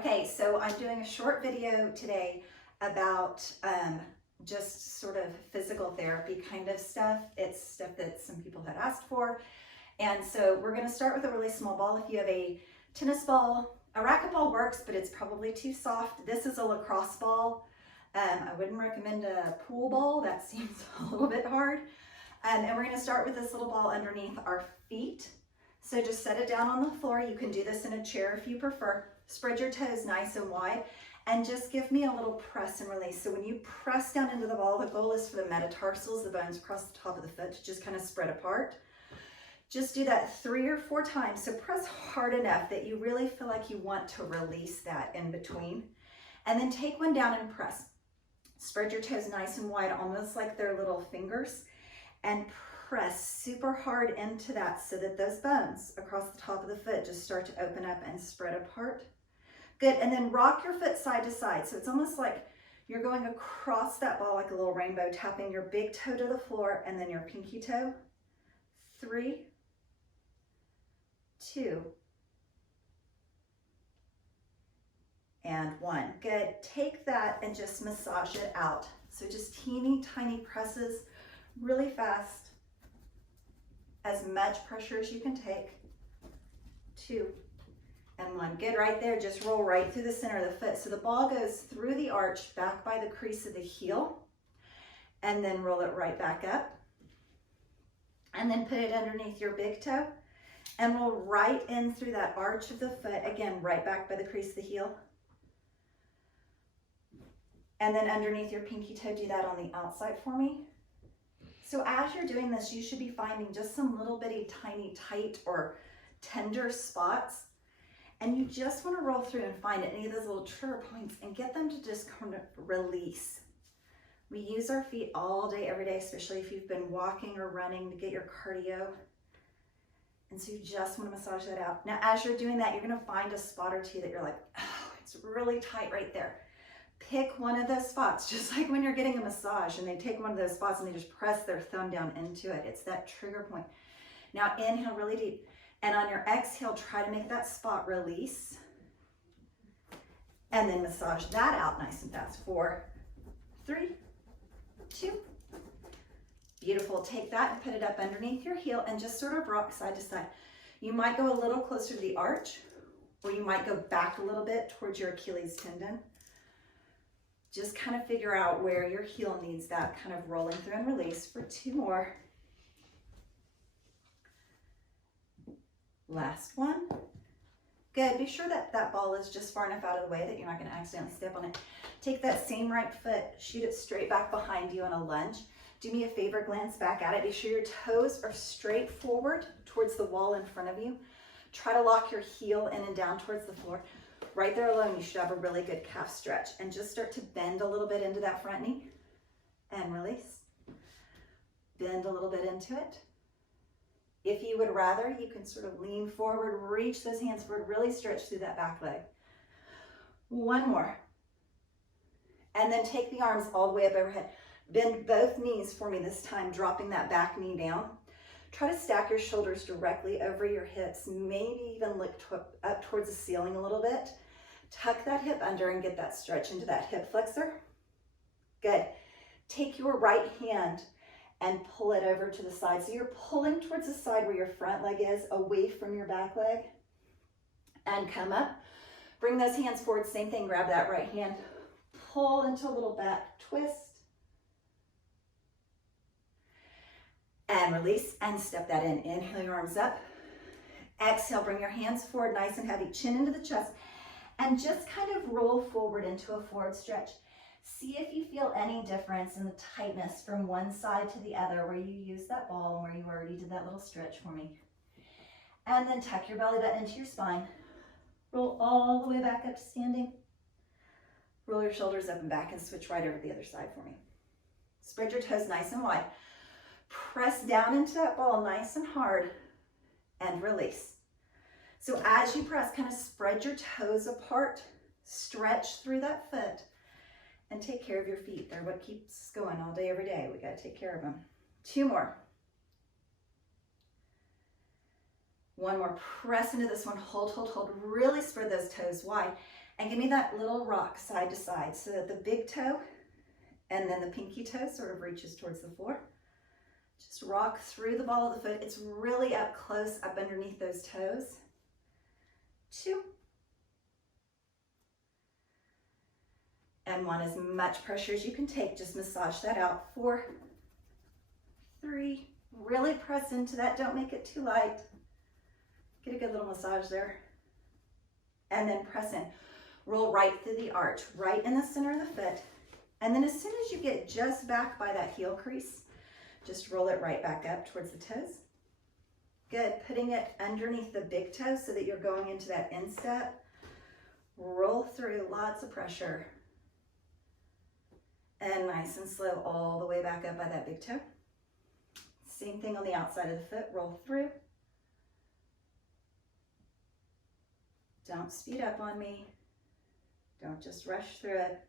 Okay, so I'm doing a short video today about just sort of physical therapy kind of stuff. It's stuff that some people had asked for. And so we're going to start with a really small ball. If you have a tennis ball, a racquetball works, but it's probably too soft. This is a lacrosse ball. I wouldn't recommend a pool ball. That seems a little bit hard. And we're going to start with this little ball underneath our feet. So just set it down on the floor. You can do this in a chair if you prefer. Spread your toes nice and wide and just give me a little press and release. So when you press down into the ball, the goal is for the metatarsals, the bones across the top of the foot, to just kind of spread apart. Just do that 3 or 4 times. So press hard enough that you really feel like you want to release that in between. And then take one down and press. Spread your toes nice and wide, almost like they're little fingers, and press super hard into that so that those bones across the top of the foot just start to open up and spread apart. Good, and then rock your foot side to side. So it's almost like you're going across that ball like a little rainbow, tapping your big toe to the floor and then your pinky toe. 3, 2, and 1. Good, take that and just massage it out. So just teeny tiny presses, really fast. As much pressure as you can take. 2 and 1. Good, right there. Just roll right through the center of the foot. So the ball goes through the arch, back by the crease of the heel, and then roll it right back up. And then put it underneath your big toe, and roll right in through that arch of the foot. Again, right back by the crease of the heel. And then underneath your pinky toe, do that on the outside for me. So as you're doing this, you should be finding just some little bitty tiny tight or tender spots. And you just want to roll through and find any of those little trigger points and get them to just kind of release. We use our feet all day, every day, especially if you've been walking or running to get your cardio. And so you just want to massage that out. Now, as you're doing that, you're going to find a spot or two that you're like, oh, it's really tight right there. Pick one of those spots, just like when you're getting a massage and they take one of those spots and they just press their thumb down into it. It's that trigger point. Now inhale really deep, and on your exhale, try to make that spot release, and then massage that out nice and fast. 4, 3, 2. Beautiful. Take that and put it up underneath your heel and just sort of rock side to side. You might go a little closer to the arch, or you might go back a little bit towards your Achilles tendon. Just kind of figure out where your heel needs that kind of rolling through and release for 2 more. Last one. Good. Be sure that that ball is just far enough out of the way that you're not going to accidentally step on it. Take that same right foot, shoot it straight back behind you in a lunge. Do me a favor, glance back at it. Be sure your toes are straight forward towards the wall in front of you. Try to lock your heel in and down towards the floor. Right there alone, you should have a really good calf stretch, and just start to bend a little bit into that front knee and release. Bend a little bit into it. If you would rather, you can sort of lean forward, reach those hands forward, really stretch through that back leg. 1 more. And then take the arms all the way up overhead. Bend both knees for me this time, dropping that back knee down. Try to stack your shoulders directly over your hips, maybe even look up towards the ceiling a little bit. Tuck that hip under and get that stretch into that hip flexor. Good. Take your right hand and pull it over to the side. So you're pulling towards the side where your front leg is, away from your back leg. And come up. Bring those hands forward. Same thing. Grab that right hand. Pull into a little back twist. And release and step that in. Inhale your arms up. Exhale, bring your hands forward nice and heavy, chin into the chest, and just kind of roll forward into a forward stretch. See if you feel any difference in the tightness from one side to the other where you use that ball and where you already did that little stretch for me. And then tuck your belly button into your spine. Roll all the way back up to standing. Roll your shoulders up and back and switch right over to the other side for me. Spread your toes nice and wide. Press down into that ball nice and hard and release. So as you press, kind of spread your toes apart, stretch through that foot, and take care of your feet. They're what keeps us going all day, every day. We got to take care of them. 2 more. 1 more. Press into this one. Hold, hold, hold. Really spread those toes wide. And give me that little rock side to side so that the big toe and then the pinky toe sort of reaches towards the floor. Just rock through the ball of the foot. It's really up close, up underneath those toes. 2. And 1. As much pressure as you can take, just massage that out. 4, 3, really press into that. Don't make it too light. Get a good little massage there. And then press in. Roll right through the arch, right in the center of the foot. And then as soon as you get just back by that heel crease, just roll it right back up towards the toes. Good, putting it underneath the big toe so that you're going into that instep. Roll through, lots of pressure. And nice and slow all the way back up by that big toe. Same thing on the outside of the foot, roll through. Don't speed up on me. Don't just rush through it.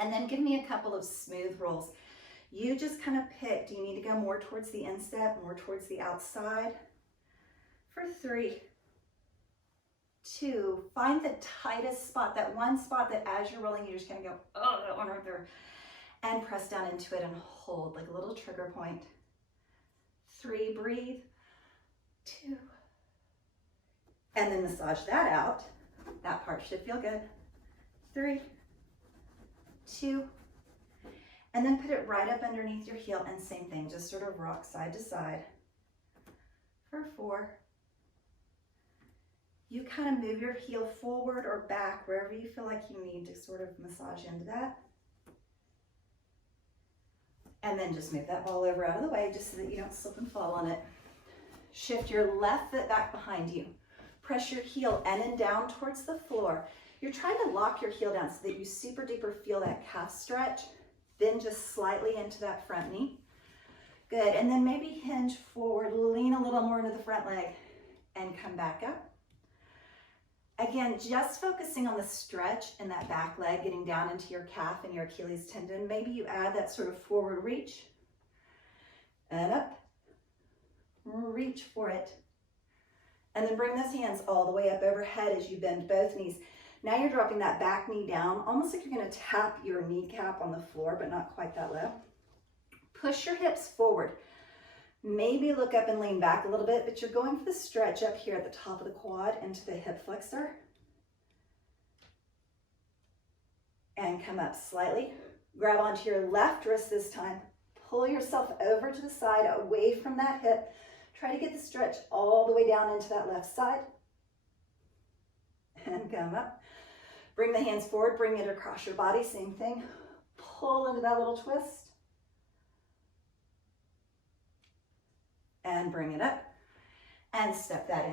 And then give me a couple of smooth rolls. You just kind of pick, do you need to go more towards the instep, more towards the outside? For 3, 2, find the tightest spot, that one spot that as you're rolling, you're just gonna go, oh, that one right there. And press down into it and hold like a little trigger point. 3, breathe. 2. And then massage that out. That part should feel good. 3, 2, and then put it right up underneath your heel, and same thing, just sort of rock side to side. For 4, you kind of move your heel forward or back, wherever you feel like you need to sort of massage into that. And then just move that ball over out of the way just so that you don't slip and fall on it. Shift your left foot back behind you. Press your heel in and down towards the floor. You're trying to lock your heel down so that you super duper feel that calf stretch. Then just slightly into that front knee. Good, and then maybe hinge forward, lean a little more into the front leg, and come back up. Again, just focusing on the stretch in that back leg, getting down into your calf and your Achilles tendon. Maybe you add that sort of forward reach, and up, reach for it. And then bring those hands all the way up overhead as you bend both knees. Now you're dropping that back knee down, almost like you're gonna tap your kneecap on the floor, but not quite that low. Push your hips forward. Maybe look up and lean back a little bit, but you're going for the stretch up here at the top of the quad into the hip flexor. And come up slightly. Grab onto your left wrist this time. Pull yourself over to the side, away from that hip. Try to get the stretch all the way down into that left side. And come up. Bring the hands forward, bring it across your body, same thing. Pull into that little twist. And bring it up. And step that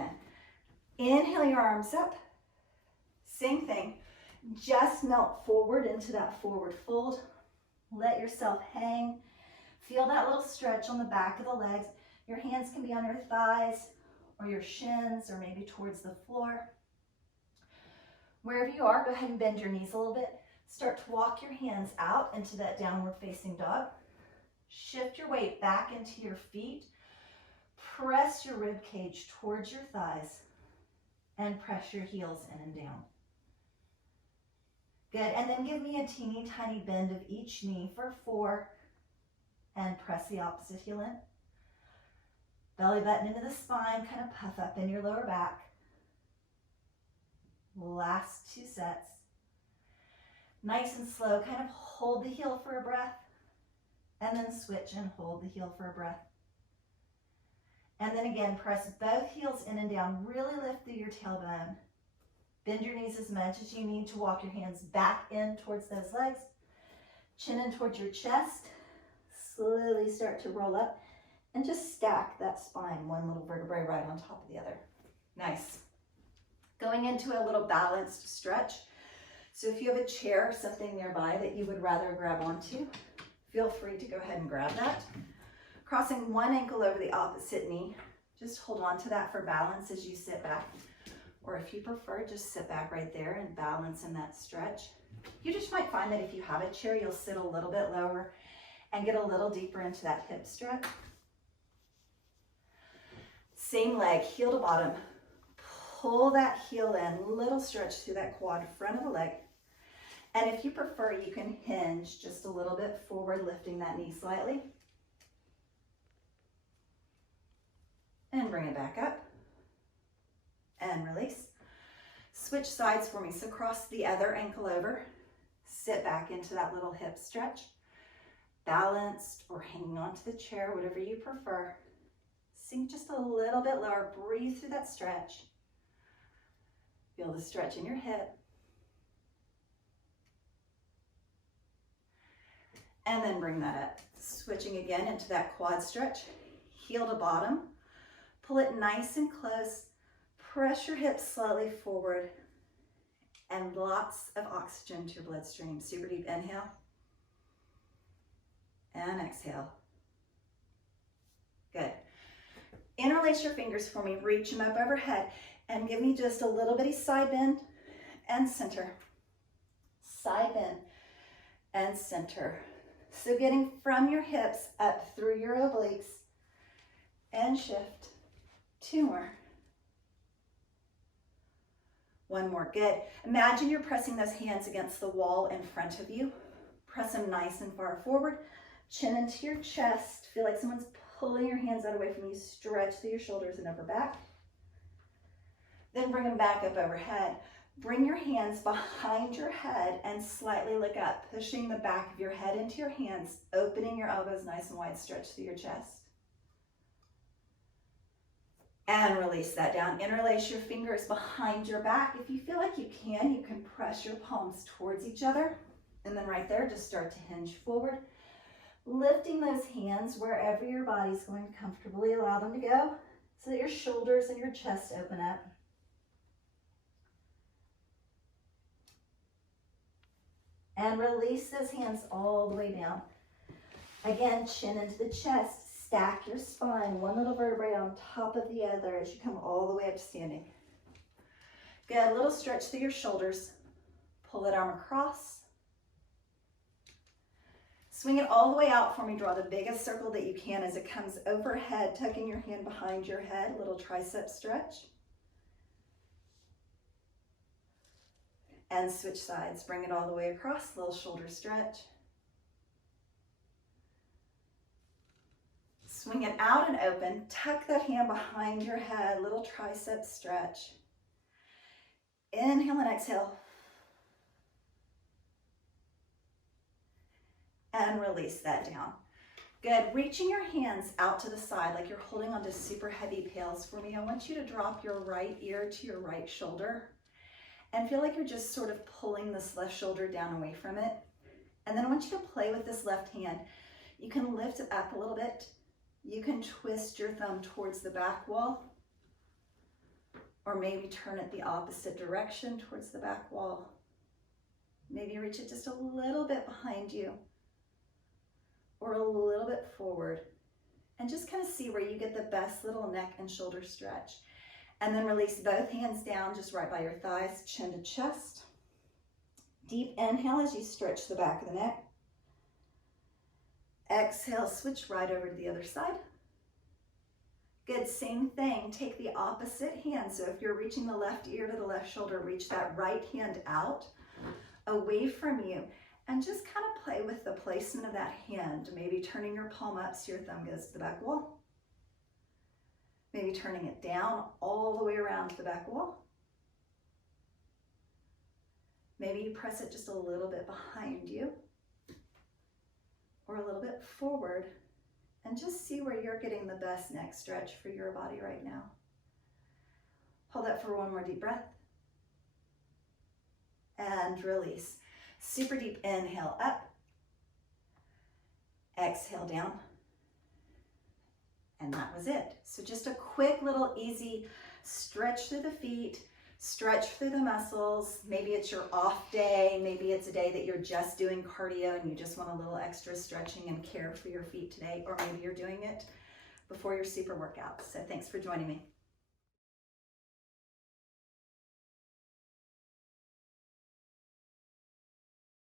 in. Inhale your arms up. Same thing. Just melt forward into that forward fold. Let yourself hang. Feel that little stretch on the back of the legs. Your hands can be on your thighs or your shins or maybe towards the floor. Wherever you are, go ahead and bend your knees a little bit. Start to walk your hands out into that downward facing dog. Shift your weight back into your feet. Press your rib cage towards your thighs and press your heels in and down. Good, and then give me a teeny tiny bend of each knee for 4 and press the opposite heel in. Belly button into the spine, kind of puff up in your lower back. Last 2 sets. Nice and slow, kind of hold the heel for a breath and then switch and hold the heel for a breath. And then again, press both heels in and down, really lift through your tailbone. Bend your knees as much as you need to walk your hands back in towards those legs. Chin in towards your chest. Slowly start to roll up and just stack that spine, one little vertebrae right on top of the other. Nice. Going into a little balanced stretch. So if you have a chair or something nearby that you would rather grab onto, feel free to go ahead and grab that. Crossing one ankle over the opposite knee. Just hold on to that for balance as you sit back. Or if you prefer, just sit back right there and balance in that stretch. You just might find that if you have a chair, you'll sit a little bit lower and get a little deeper into that hip stretch. Same leg, heel to bottom. pull that heel in, little stretch through that quad front of the leg. And if you prefer, you can hinge just a little bit forward, lifting that knee slightly. And bring it back up. And release. Switch sides for me. So cross the other ankle over. Sit back into that little hip stretch. Balanced or hanging onto the chair, whatever you prefer. Sink just a little bit lower. Breathe through that stretch. Feel the stretch in your hip. And then bring that up. Switching again into that quad stretch. Heel to bottom. Pull it nice and close. Press your hips slightly forward. And lots of oxygen to your bloodstream. Super deep inhale. And exhale. Good. Interlace your fingers for me. Reach them up overhead. And give me just a little bitty side bend and center. Side bend and center. So getting from your hips up through your obliques and shift. 2 more. 1 more. Good. Imagine you're pressing those hands against the wall in front of you. Press them nice and far forward. Chin into your chest. Feel like someone's pulling your hands out away from you. Stretch through your shoulders and upper back. Then bring them back up overhead. Bring your hands behind your head and slightly look up, pushing the back of your head into your hands, opening your elbows nice and wide, stretch through your chest. And release that down. Interlace your fingers behind your back. If you feel like you can press your palms towards each other. And then right there, just start to hinge forward. Lifting those hands wherever your body's going to comfortably allow them to go so that your shoulders and your chest open up. And release those hands all the way down. Again, chin into the chest. Stack your spine, one little vertebrae on top of the other as you come all the way up to standing. Good, a little stretch through your shoulders. Pull that arm across. Swing it all the way out for me. Draw the biggest circle that you can as it comes overhead, tucking your hand behind your head, little tricep stretch. And switch sides, bring it all the way across, little shoulder stretch. Swing it out and open, tuck that hand behind your head, little tricep stretch. Inhale and exhale. And release that down. Good, reaching your hands out to the side like you're holding onto super heavy pails for me. I want you to drop your right ear to your right shoulder and feel like you're just sort of pulling this left shoulder down away from it. And then I want you to play with this left hand. You can lift it up a little bit. You can twist your thumb towards the back wall, or maybe turn it the opposite direction towards the back wall. Maybe reach it just a little bit behind you, or a little bit forward, and just kind of see where you get the best little neck and shoulder stretch. And then release both hands down just right by your thighs, chin to chest. Deep inhale as you stretch the back of the neck. Exhale, switch right over to the other side. Good, same thing. Take the opposite hand. So if you're reaching the left ear to the left shoulder, reach that right hand out, away from you, and just kind of play with the placement of that hand. Maybe turning your palm up so your thumb goes to the back wall. Maybe turning it down all the way around to the back wall. Maybe you press it just a little bit behind you, or a little bit forward, and just see where you're getting the best neck stretch for your body right now. Hold that for 1 more deep breath. And release. Super deep inhale up. Exhale down. And that was it. So just a quick little easy stretch through the feet, stretch through the muscles. Maybe it's your off day. Maybe it's a day that you're just doing cardio and you just want a little extra stretching and care for your feet today. Or maybe you're doing it before your super workout. So thanks for joining me.